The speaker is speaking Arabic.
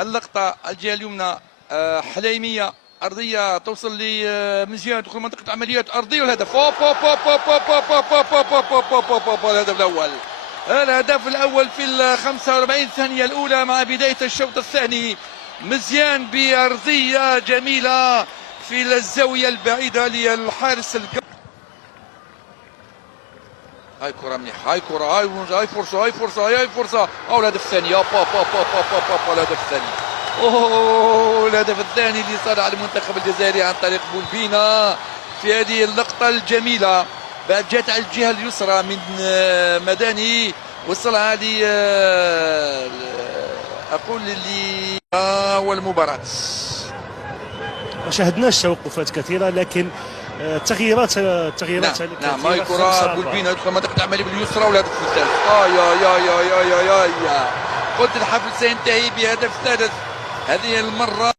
اللقطة الجهة اليمنى حليمية أرضية توصل لمزيان تدخل منطقة عمليات أرضية والهدف الهدف الأول. الهدف الأول في ال 45 ثانية الأولى مع بداية الشوط الثاني. مزيان بأرضية جميلة في الزاوية البعيدة للحارس هاي كرة مليحة، هاي كرة، هاي فرصة، هاي فرصة، هاي فرصة، أو الهدف الثاني، الهدف الثاني. اوه الهدف الثاني اللي صار على المنتخب الجزائري عن طريق بولبينا في هذه اللقطة الجميلة. بعد جات على الجهة اليسرى من مداني وصلها ل أقول لي والمباراة. ما شاهدناش توقفات كثيرة لكن التغييرات نعم هاي كرة بولبينا يدخل منطقة عملية باليسرى والهدف الثالث. يا قلت الحفل سينتهي بهدف ثالث هذه المرة.